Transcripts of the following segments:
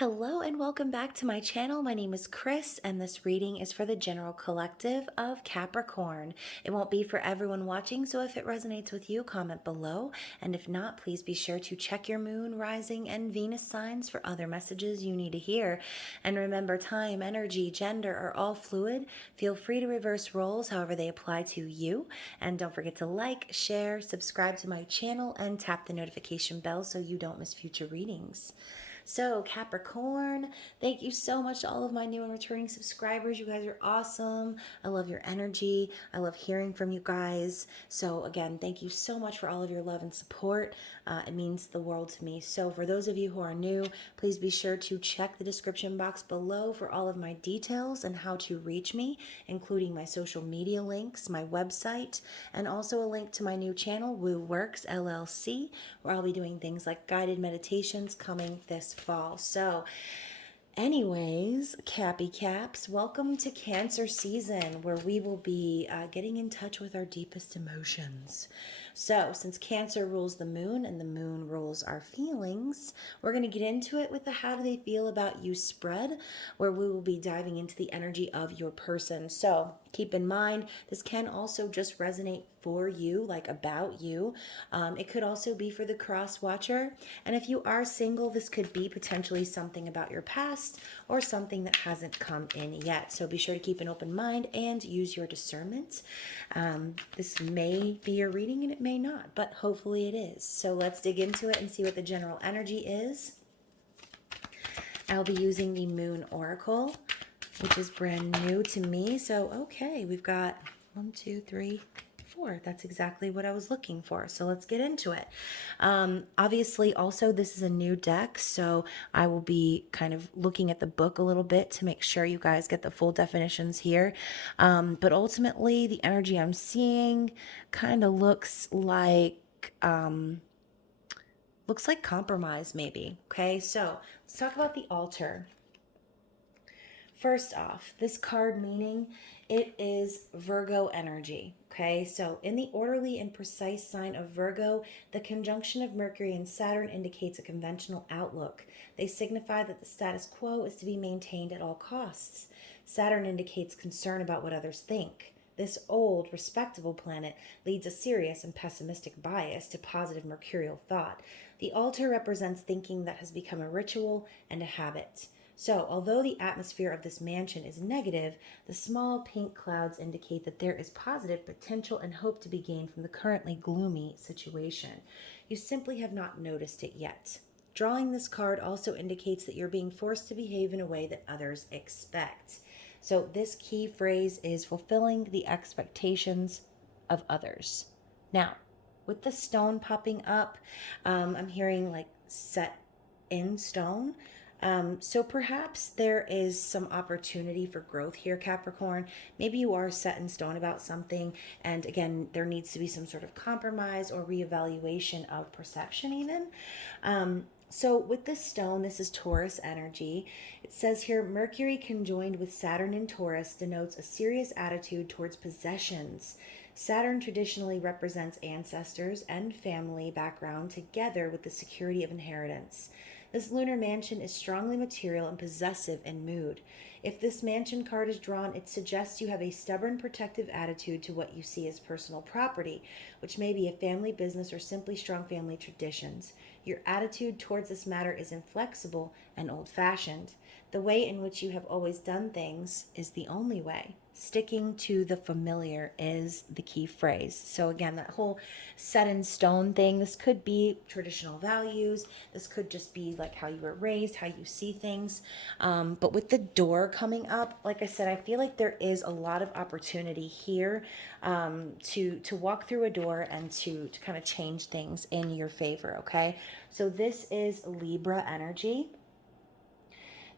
Hello and welcome back to my channel. My name is Chris and this reading is for the general collective of Capricorn. It won't be for everyone watching, so if it resonates with you, comment below. And if not, please be sure to check your moon, rising, and Venus signs for other messages you need to hear. And remember, time, energy, gender are all fluid. Feel free to reverse roles however they apply to you. And don't forget to like, share, subscribe to my channel, and tap the notification bell so you don't miss future readings. So Capricorn, thank you so much to all of my new and returning subscribers. You guys are awesome. I love your energy. I love hearing from you guys. So again, thank you so much for all of your love and support. It means the world to me. So for those of you who are new, please be sure to check the description box below for all of my details and how to reach me, including my social media links, my website, and also a link to my new channel, Woo Works LLC, where I'll be doing things like guided meditations coming this fall. So anyways, Cappy Caps, welcome to Cancer season, where we will be getting in touch with our deepest emotions. So since Cancer rules the moon and the moon rules our feelings, we're going to get into it with the How Do They Feel About You spread, where we will be diving into the energy of your person. So keep in mind, this can also just resonate for you, like about you. It could also be for the cross watcher. And if you are single, this could be potentially something about your past or something that hasn't come in yet. So be sure to keep an open mind and use your discernment. This may be your reading and it may not, but hopefully it is. So let's dig into it and see what the general energy is. I'll be using the Moon Oracle, which is brand new to me. So, okay, we've got 1, 2, 3, 4. That's exactly what I was looking for. So let's get into it. Obviously, also, this is a new deck, so I will be kind of looking at the book a little bit to make sure you guys get the full definitions here. But ultimately, the energy I'm seeing kind of looks like compromise, maybe. Okay, so let's talk about the altar. First off, this card meaning it is Virgo energy. Okay, so in the orderly and precise sign of Virgo, the conjunction of Mercury and Saturn indicates a conventional outlook. They signify that the status quo is to be maintained at all costs. Saturn indicates concern about what others think. This old, respectable planet leads a serious and pessimistic bias to positive mercurial thought. The altar represents thinking that has become a ritual and a habit. So, although the atmosphere of this mansion is negative, the small pink clouds indicate that there is positive potential and hope to be gained from the currently gloomy situation. You simply have not noticed it yet. Drawing this card also indicates that you're being forced to behave in a way that others expect. So, this key phrase is fulfilling the expectations of others. Now, with the stone popping up, I'm hearing like set in stone. So perhaps there is some opportunity for growth here, Capricorn. Maybe you are set in stone about something, and again, there needs to be some sort of compromise or reevaluation of perception even. So with this stone, this is Taurus energy. It says here, Mercury conjoined with Saturn in Taurus denotes a serious attitude towards possessions. Saturn traditionally represents ancestors and family background together with the security of inheritance. This lunar mansion is strongly material and possessive in mood. If this mansion card is drawn, it suggests you have a stubborn, protective attitude to what you see as personal property, which may be a family business or simply strong family traditions. Your attitude towards this matter is inflexible and old-fashioned. The way in which you have always done things is the only way. Sticking to the familiar is the key phrase. So again, that whole set in stone thing, this could be traditional values. This could just be like how you were raised, how you see things. But with the door coming up, like I said, I feel like there is a lot of opportunity here to walk through a door and to kind of change things in your favor, okay? So this is Libra energy.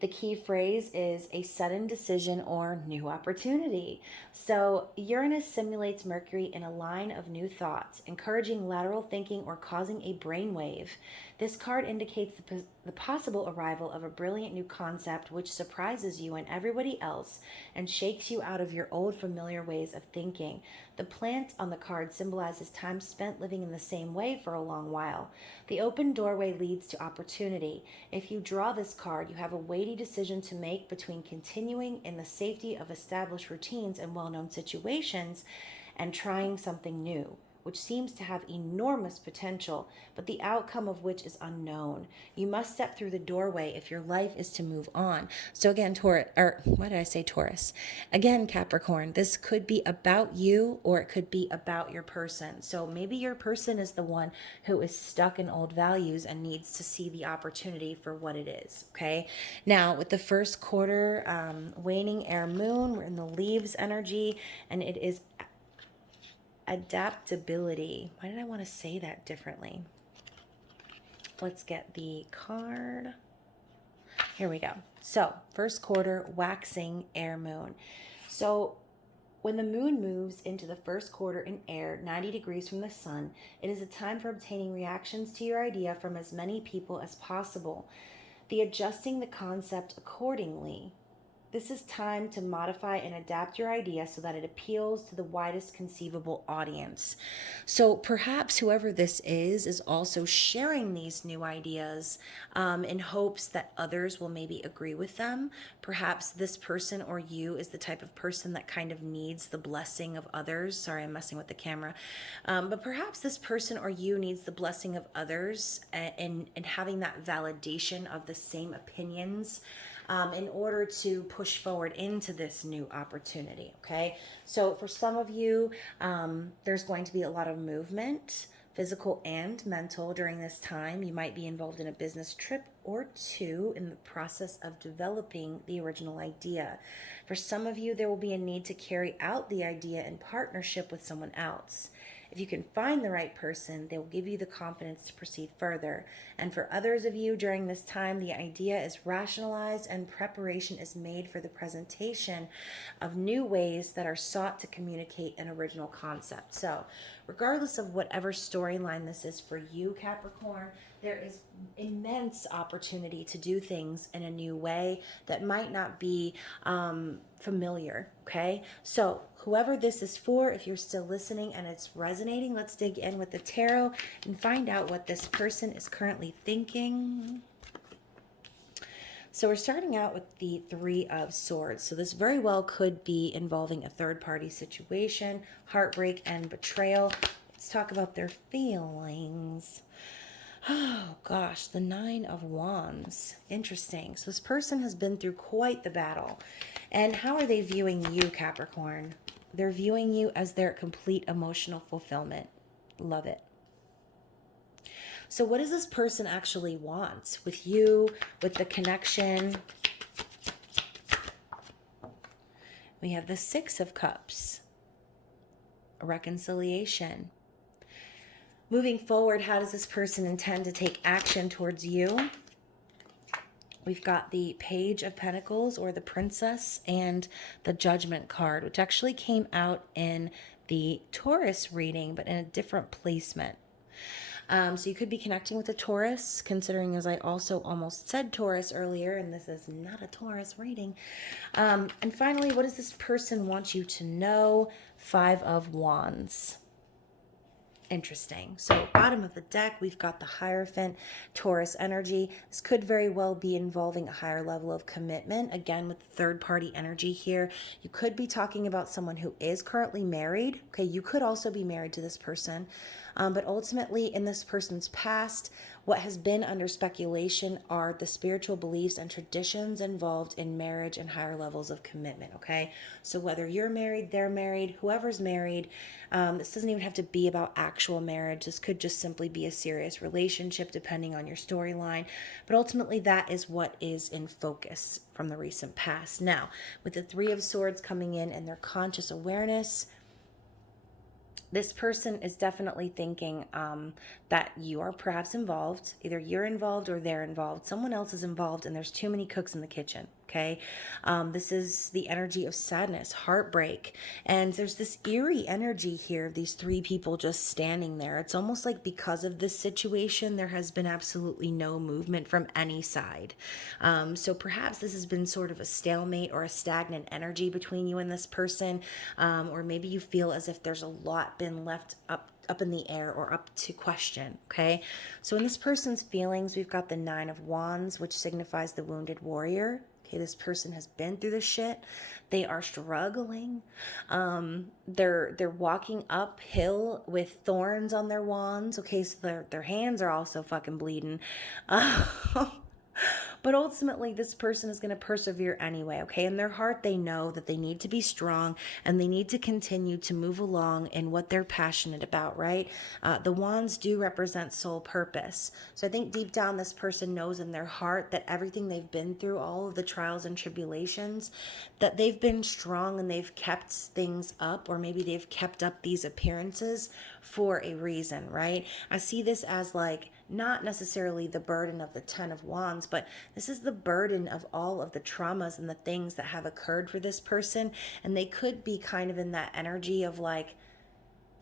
The key phrase is a sudden decision or new opportunity. So Uranus simulates Mercury in a line of new thoughts, encouraging lateral thinking or causing a brainwave. This card indicates the possible arrival of a brilliant new concept which surprises you and everybody else and shakes you out of your old familiar ways of thinking. The plant on the card symbolizes time spent living in the same way for a long while. The open doorway leads to opportunity. If you draw this card, you have a weighty decision to make between continuing in the safety of established routines and well-known situations and trying something new, which seems to have enormous potential, but the outcome of which is unknown. You must step through the doorway if your life is to move on. So again, Taurus? Again, Capricorn, this could be about you or it could be about your person. So maybe your person is the one who is stuck in old values and needs to see the opportunity for what it is, okay? Now, with the first quarter, waning air moon, we're in the leaves energy, and it is adaptability. Why did I want to say that differently? Let's get the card. Here we go. So, first quarter, waxing air moon. So, when the moon moves into the first quarter in air, 90 degrees from the sun, it is a time for obtaining reactions to your idea from as many people as possible. Adjusting the concept accordingly. This is time to modify and adapt your idea so that it appeals to the widest conceivable audience. So perhaps whoever this is also sharing these new ideas in hopes that others will maybe agree with them. Perhaps this person or you is the type of person that kind of needs the blessing of others. Sorry, I'm messing with the camera. But perhaps this person or you needs the blessing of others and having that validation of the same opinions in order to push forward into this new opportunity, okay? So for some of you, there's going to be a lot of movement, physical and mental, during this time. You might be involved in a business trip or two in the process of developing the original idea. For some of you, there will be a need to carry out the idea in partnership with someone else. If you can find the right person, they will give you the confidence to proceed further. And for others of you during this time, the idea is rationalized and preparation is made for the presentation of new ways that are sought to communicate an original concept. So regardless of whatever storyline this is for you, Capricorn, there is immense opportunity to do things in a new way that might not be familiar, okay? So whoever this is for, if you're still listening and it's resonating, let's dig in with the tarot and find out what this person is currently thinking. So we're starting out with the Three of Swords. So this very well could be involving a third-party situation, heartbreak, and betrayal. Let's talk about their feelings. Oh gosh, the Nine of Wands. Interesting. So this person has been through quite the battle. And how are they viewing you, Capricorn? They're viewing you as their complete emotional fulfillment. Love it. So what does this person actually want with you, with the connection? We have the Six of Cups. Reconciliation. Moving forward, how does this person intend to take action towards you? We've got the Page of Pentacles, or the Princess, and the Judgment card, which actually came out in the Taurus reading, but in a different placement. So you could be connecting with a Taurus, considering as I also almost said Taurus earlier, and this is not a Taurus reading. And finally, what does this person want you to know? Five of Wands. Interesting. So bottom of the deck, we've got the Hierophant, Taurus energy. This could very well be involving a higher level of commitment. Again, with third-party energy here, you could be talking about someone who is currently married. Okay, you could also be married to this person. But ultimately, in this person's past, what has been under speculation are the spiritual beliefs and traditions involved in marriage and higher levels of commitment, okay? So whether you're married, they're married, whoever's married, this doesn't even have to be about actual marriage. This could just simply be a serious relationship depending on your storyline. But ultimately, that is what is in focus from the recent past. Now, with the Three of Swords coming in and their conscious awareness, this person is definitely thinking that you are perhaps involved. Either you're involved or they're involved. Someone else is involved, and there's too many cooks in the kitchen. Okay. This is the energy of sadness, heartbreak. And there's this eerie energy here of these three people just standing there. It's almost like because of this situation, there has been absolutely no movement from any side. So perhaps this has been sort of a stalemate or a stagnant energy between you and this person. Or maybe you feel as if there's a lot been left up in the air or up to question. Okay. So in this person's feelings, we've got the 9 of Wands, which signifies the wounded warrior. Okay, this person has been through the shit. They are struggling. They're walking uphill with thorns on their wands. Okay, so their hands are also fucking bleeding. But ultimately, this person is going to persevere anyway, okay? In their heart, they know that they need to be strong and they need to continue to move along in what they're passionate about, right? The wands do represent soul purpose. So I think deep down, this person knows in their heart that everything they've been through, all of the trials and tribulations, that they've been strong and they've kept things up, or maybe they've kept up these appearances for a reason, right? I see this as like, not necessarily the burden of the 10 of Wands, but this is the burden of all of the traumas and the things that have occurred for this person. And they could be kind of in that energy of like,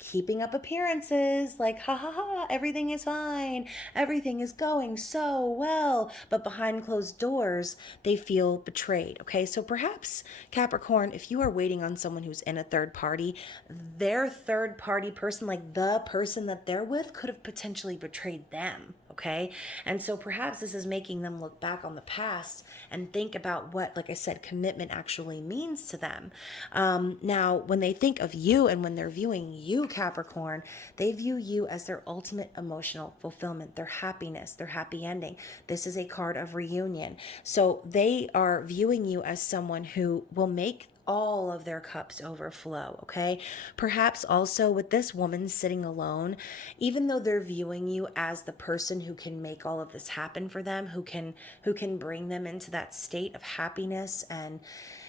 keeping up appearances, like, ha ha ha, everything is fine, everything is going so well, but behind closed doors, they feel betrayed. Okay, so perhaps Capricorn, if you are waiting on someone who's in a third party, their third party person, like the person that they're with, could have potentially betrayed them. Okay, and so perhaps this is making them look back on the past and think about what, like I said, commitment actually means to them. Now, when they think of you and when they're viewing you, Capricorn, they view you as their ultimate emotional fulfillment, their happiness, their happy ending. This is a card of reunion. So they are viewing you as someone who will make all of their cups overflow. Okay, perhaps also with this woman sitting alone, even though they're viewing you as the person who can make all of this happen for them, who can bring them into that state of happiness and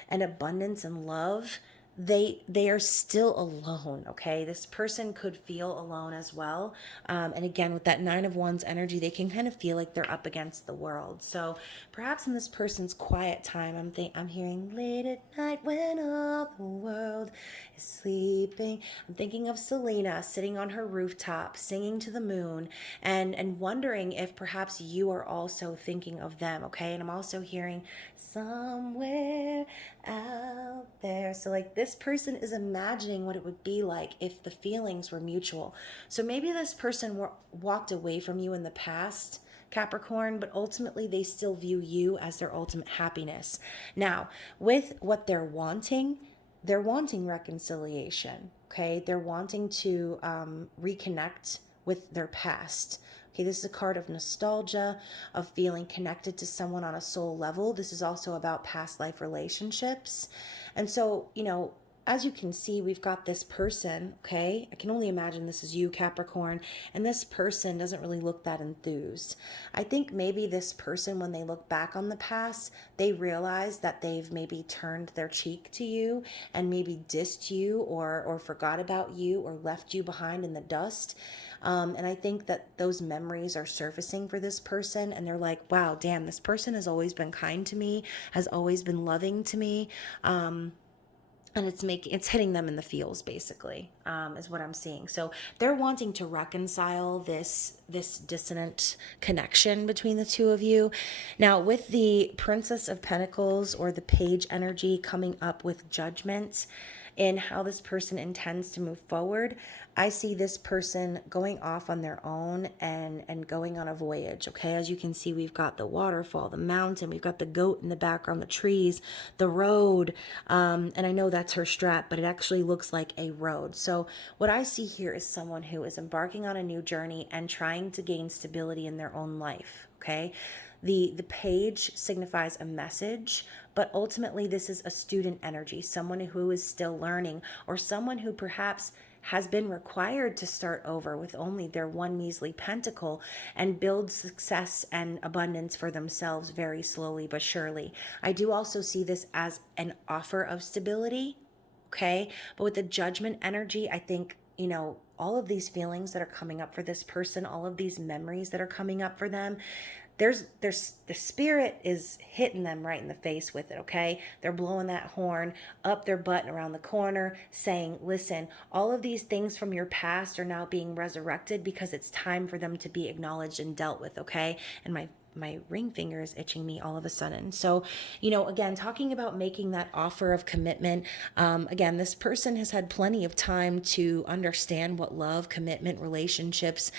abundance and love, they are still alone. Okay, this person could feel alone as well, and again, with that 9 of Wands energy, they can kind of feel like they're up against the world. So perhaps in this person's quiet time, I'm hearing late at night when all the world is sleeping. I'm thinking of Selena sitting on her rooftop singing to the moon, and wondering if perhaps you are also thinking of them. Okay, and I'm also hearing somewhere out there. So like this person is imagining what it would be like if the feelings were mutual. So maybe this person walked away from you in the past, Capricorn, but ultimately they still view you as their ultimate happiness. Now, with what they're wanting reconciliation. Okay, they're wanting to reconnect with their past. Okay, this is a card of nostalgia, of feeling connected to someone on a soul level. This is also about past life relationships. And so, as you can see, we've got this person, okay? I can only imagine this is you, Capricorn, and this person doesn't really look that enthused. I think maybe this person, when they look back on the past, they realize that they've maybe turned their cheek to you and maybe dissed you or forgot about you or left you behind in the dust. And I think that those memories are surfacing for this person, and they're like, wow, damn, this person has always been kind to me, has always been loving to me. And it's hitting them in the feels, basically, is what I'm seeing. So they're wanting to reconcile this dissonant connection between the two of you. Now, with the Princess of Pentacles or the Page energy coming up with judgment in how this person intends to move forward, I see this person going off on their own and going on a voyage. Okay, as you can see, we've got the waterfall, the mountain, we've got the goat in the background, the trees, the road, and I know that's her strat, but it actually looks like a road. So what I see here is someone who is embarking on a new journey and trying to gain stability in their own life. Okay, the page signifies a message, but ultimately this is a student energy, someone who is still learning, or someone who perhaps has been required to start over with only their one measly pentacle and build success and abundance for themselves very slowly but surely. I do also see this as an offer of stability. Okay, but with the judgment energy, I think you know, all of these feelings that are coming up for this person, all of these memories that are coming up for them, there's the spirit is hitting them right in the face with it, okay? They're blowing that horn up their butt and around the corner saying, listen, all of these things from your past are now being resurrected because it's time for them to be acknowledged and dealt with, okay? And my ring finger is itching me all of a sudden. So, you know, again, talking about making that offer of commitment, again, this person has had plenty of time to understand what love, commitment, relationships,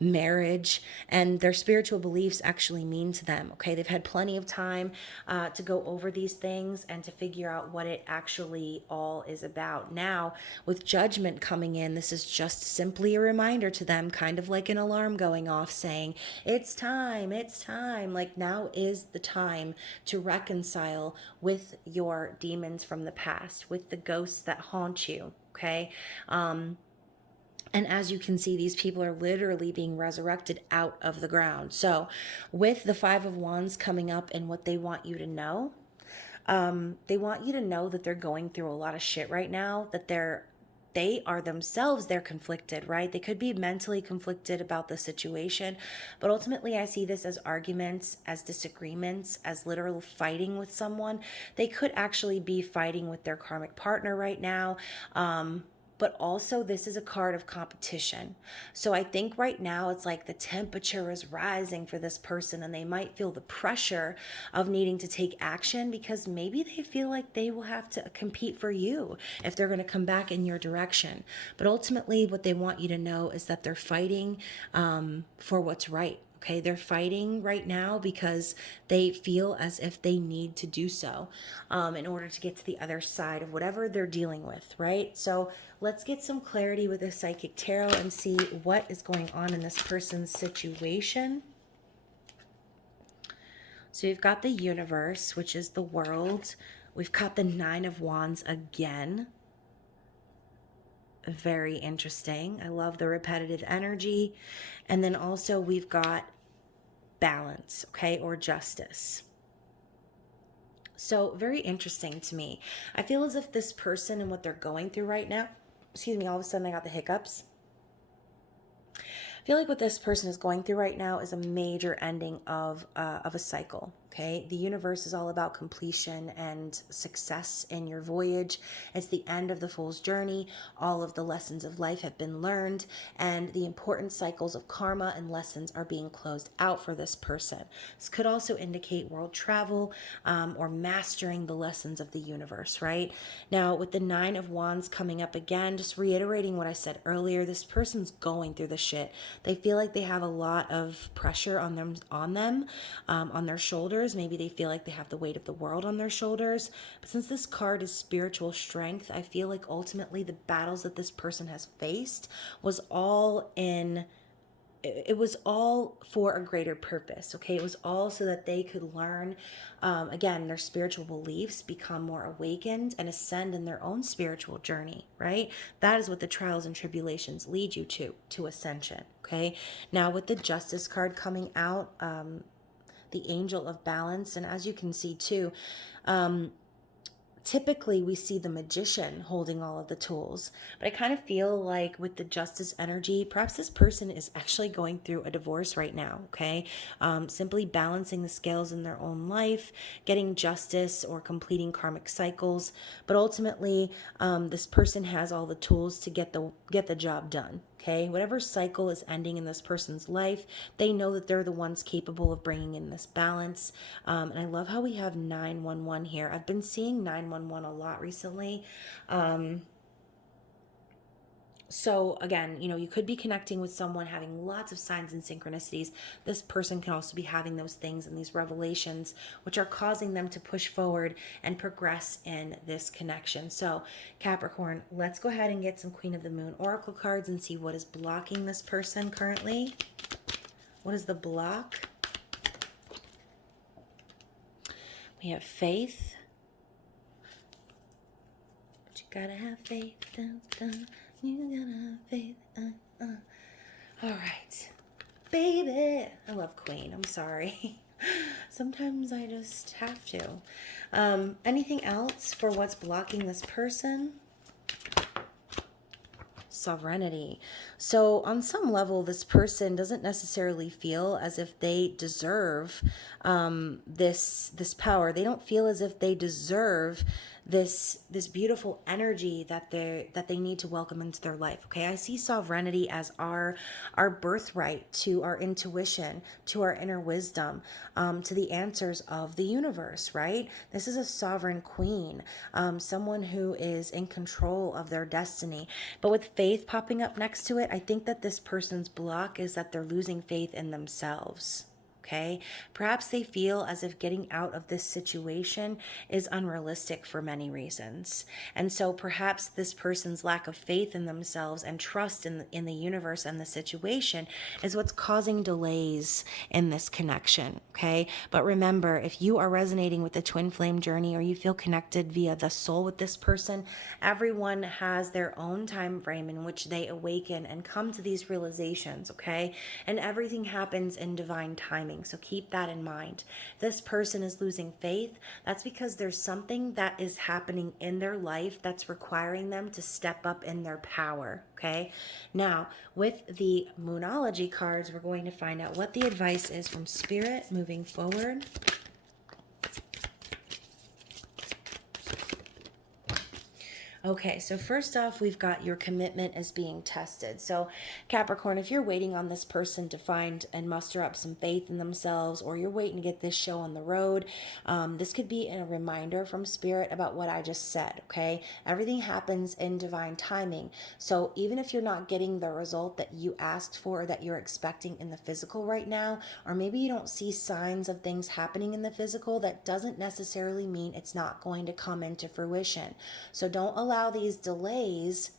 marriage, and their spiritual beliefs actually mean to them. Okay, they've had plenty of time to go over these things and to figure out what it actually all is about. Now, with judgment coming in, this is just simply a reminder to them, kind of like an alarm going off saying, it's time, it's time. Like, now is the time to reconcile with your demons from the past, with the ghosts that haunt you. Okay. And as you can see, these people are literally being resurrected out of the ground. So with the Five of Wands coming up and what they want you to know, they want you to know that they're going through a lot of shit right now, that they are themselves, they're conflicted, right? They could be mentally conflicted about the situation, but ultimately I see this as arguments, as disagreements, as literal fighting with someone. They could actually be fighting with their karmic partner right now. But also this is a card of competition. So I think right now it's like the temperature is rising for this person and they might feel the pressure of needing to take action because maybe they feel like they will have to compete for you if they're going to come back in your direction. But ultimately what they want you to know is that they're fighting for what's right. Okay, they're fighting right now because they feel as if they need to do so in order to get to the other side of whatever they're dealing with, right? So let's get some clarity with the Psychic Tarot and see what is going on in this person's situation. So we've got the Universe, which is the world. We've got the Nine of Wands again. Very interesting. I love the repetitive energy. And then also we've got balance, okay, or justice. So very interesting to me. I feel as if this person and what they're going through right now, excuse me, all of a sudden I got the hiccups. I feel like what this person is going through right now is a major ending of a cycle. Okay, the Universe is all about completion and success in your voyage. It's the end of the fool's journey. All of the lessons of life have been learned, and the important cycles of karma and lessons are being closed out for this person. This could also indicate world travel or mastering the lessons of the universe, right? Now, with the Nine of Wands coming up again, just reiterating what I said earlier, this person's going through the shit. They feel like they have a lot of pressure on their shoulders. Maybe they feel like they have the weight of the world on their shoulders. But since this card is spiritual strength, I feel like ultimately the battles that this person has faced was all for a greater purpose, okay? It was all so that they could learn, again, their spiritual beliefs, become more awakened, and ascend in their own spiritual journey, right? That is what the trials and tribulations lead you to ascension, okay? Now, with the Justice card coming out, the Angel of Balance, and as you can see too, typically we see the Magician holding all of the tools, but I kind of feel like with the Justice energy, perhaps this person is actually going through a divorce right now, okay? Simply balancing the scales in their own life, getting justice or completing karmic cycles, but ultimately this person has all the tools to get the job done. Okay, whatever cycle is ending in this person's life, they know that they're the ones capable of bringing in this balance. And I love how we have 911 here. I've been seeing 911 a lot recently. So again, you could be connecting with someone having lots of signs and synchronicities. This person can also be having those things and these revelations, which are causing them to push forward and progress in this connection. So Capricorn, let's go ahead and get some Queen of the Moon Oracle cards and see what is blocking this person currently. What is the block? We have faith. But you gotta have faith. Dun, dun. You gotta have faith. All right, baby. I love Queen. I'm sorry. Sometimes I just have to. Anything else for what's blocking this person? sovereignty. So on some level, this person doesn't necessarily feel as if they deserve this power. They don't feel as if they deserve this beautiful energy that they need to welcome into their life. Okay, I see sovereignty as our birthright to our intuition, to our inner wisdom, to the answers of the universe. Right? This is a sovereign queen, someone who is in control of their destiny. But with faith popping up next to it, I think that this person's block is that they're losing faith in themselves. Okay, perhaps they feel as if getting out of this situation is unrealistic for many reasons. And so perhaps this person's lack of faith in themselves and trust in the universe and the situation is what's causing delays in this connection. Okay, but remember, if you are resonating with the twin flame journey or you feel connected via the soul with this person, everyone has their own time frame in which they awaken and come to these realizations. Okay, and everything happens in divine timing. So keep that in mind. This person is losing faith. That's because there's something that is happening in their life that's requiring them to step up in their power. Okay. Now, with the Moonology cards, we're going to find out what the advice is from Spirit moving forward. Okay, so first off, we've got your commitment is being tested. So Capricorn, if you're waiting on this person to find and muster up some faith in themselves, or you're waiting to get this show on the road, this could be a reminder from Spirit about what I just said, okay? Everything happens in divine timing. So even if you're not getting the result that you asked for or that you're expecting in the physical right now, or maybe you don't see signs of things happening in the physical, that doesn't necessarily mean it's not going to come into fruition. So don't allow these delays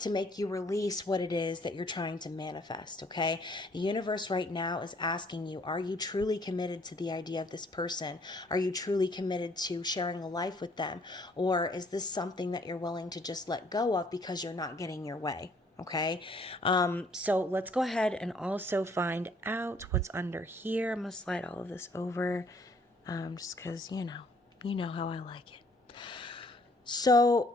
to make you release what it is that you're trying to manifest, okay? The universe right now is asking you, are you truly committed to the idea of this person? Are you truly committed to sharing a life with them? Or is this something that you're willing to just let go of because you're not getting your way? Okay, so let's go ahead and also find out what's under here. I'm gonna slide all of this over, just because you know how I like it. So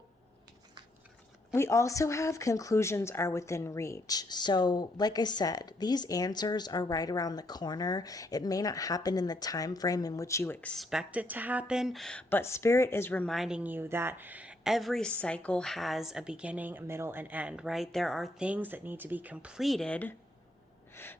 we also have conclusions are within reach. So like I said, these answers are right around the corner. It may not happen in the time frame in which you expect it to happen, but Spirit is reminding you that every cycle has a beginning, a middle, and end, right? There are things that need to be completed,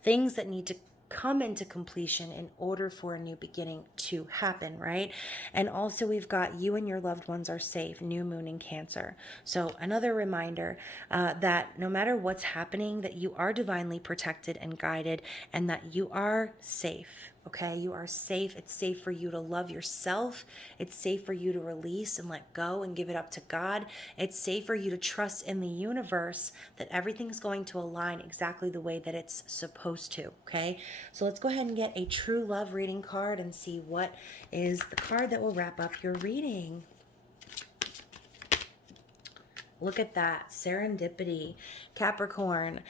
things that need to come into completion in order for a new beginning to happen, right? And also we've got you and your loved ones are safe, new moon in Cancer. So another reminder that no matter what's happening, that you are divinely protected and guided, and that you are safe. Okay, you are safe. It's safe for you to love yourself. It's safe for you to release and let go and give it up to God. It's safe for you to trust in the universe that everything's going to align exactly the way that it's supposed to. Okay, so let's go ahead and get a true love reading card and see what is the card that will wrap up your reading. Look at that. Serendipity. Capricorn.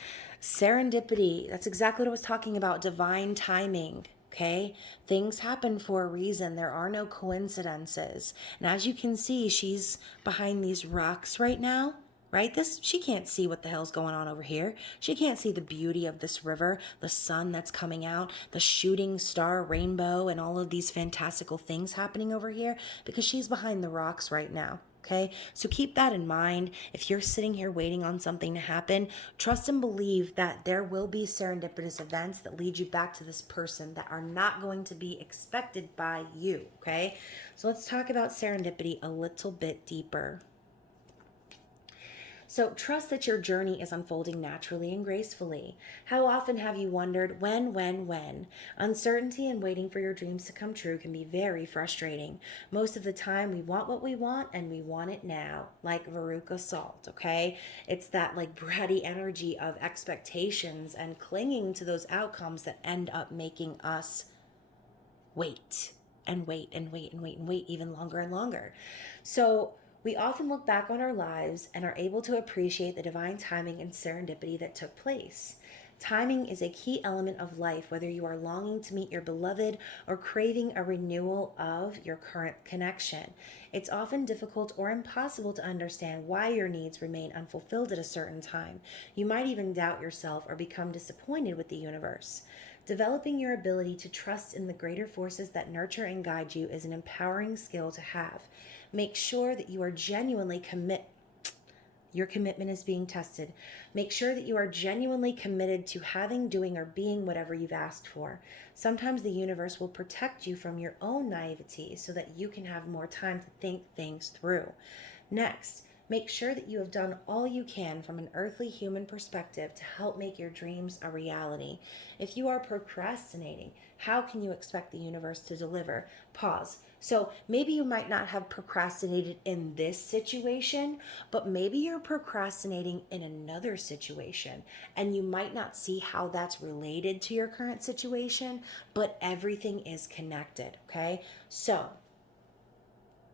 Serendipity. That's exactly what I was talking about. Divine timing. Okay, things happen for a reason. There are no coincidences. And as you can see, she's behind these rocks right now, right? She can't see what the hell's going on over here. She can't see the beauty of this river, the sun that's coming out, the shooting star rainbow, and all of these fantastical things happening over here because she's behind the rocks right now. Okay, so keep that in mind. If you're sitting here waiting on something to happen, trust and believe that there will be serendipitous events that lead you back to this person that are not going to be expected by you. Okay, so let's talk about serendipity a little bit deeper. So trust that your journey is unfolding naturally and gracefully. How often have you wondered when? Uncertainty and waiting for your dreams to come true can be very frustrating. Most of the time we want what we want and we want it now, like Veruca Salt, okay? It's that like bratty energy of expectations and clinging to those outcomes that end up making us wait and wait and wait and wait and wait even longer and longer. So we often look back on our lives and are able to appreciate the divine timing and serendipity that took place. Timing is a key element of life, whether you are longing to meet your beloved or craving a renewal of your current connection. It's often difficult or impossible to understand why your needs remain unfulfilled at a certain time. You might even doubt yourself or become disappointed with the universe. Developing your ability to trust in the greater forces that nurture and guide you is an empowering skill to have. Make sure that you are genuinely your commitment is being tested. Make sure that you are genuinely committed to having, doing, or being whatever you've asked for. Sometimes the universe will protect you from your own naivety so that you can have more time to think things through. Next, make sure that you have done all you can from an earthly human perspective to help make your dreams a reality. If you are procrastinating, how can you expect the universe to deliver? Pause. So maybe you might not have procrastinated in this situation, but maybe you're procrastinating in another situation, and you might not see how that's related to your current situation, but everything is connected, okay? So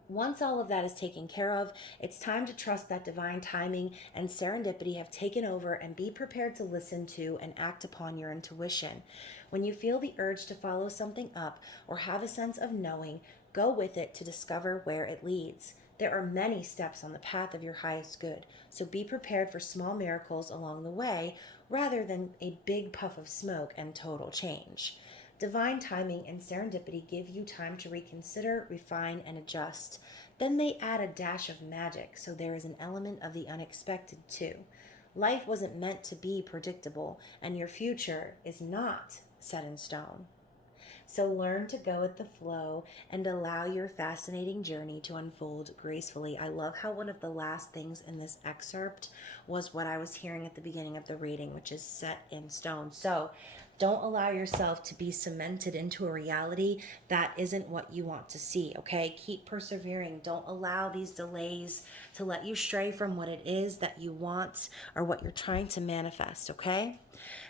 once all of that is taken care of, it's time to trust that divine timing and serendipity have taken over, and be prepared to listen to and act upon your intuition. When you feel the urge to follow something up or have a sense of knowing, go with it to discover where it leads. There are many steps on the path of your highest good, so be prepared for small miracles along the way rather than a big puff of smoke and total change. Divine timing and serendipity give you time to reconsider, refine, and adjust. Then they add a dash of magic, so there is an element of the unexpected too. Life wasn't meant to be predictable, and your future is not set in stone. So learn to go with the flow and allow your fascinating journey to unfold gracefully. I love how one of the last things in this excerpt was what I was hearing at the beginning of the reading, which is set in stone. So don't allow yourself to be cemented into a reality that isn't what you want to see, okay? Keep persevering. Don't allow these delays to let you stray from what it is that you want or what you're trying to manifest, okay?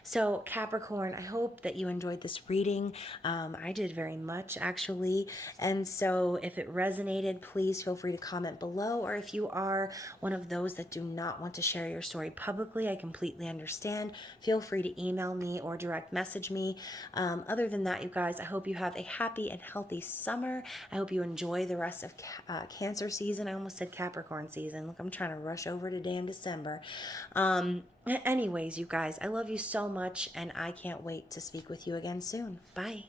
So Capricorn, I hope that you enjoyed this reading. I did very much, actually. And so if it resonated, please feel free to comment below. Or if you are one of those that do not want to share your story publicly, I completely understand. Feel free to email me or direct message me. Other than that, you guys, I hope you have a happy and healthy summer. I hope you enjoy the rest of Cancer season. I almost said Capricorn season. Look, I'm trying to rush over to damn December. Anyways, you guys, I love you so much, and I can't wait to speak with you again soon. Bye.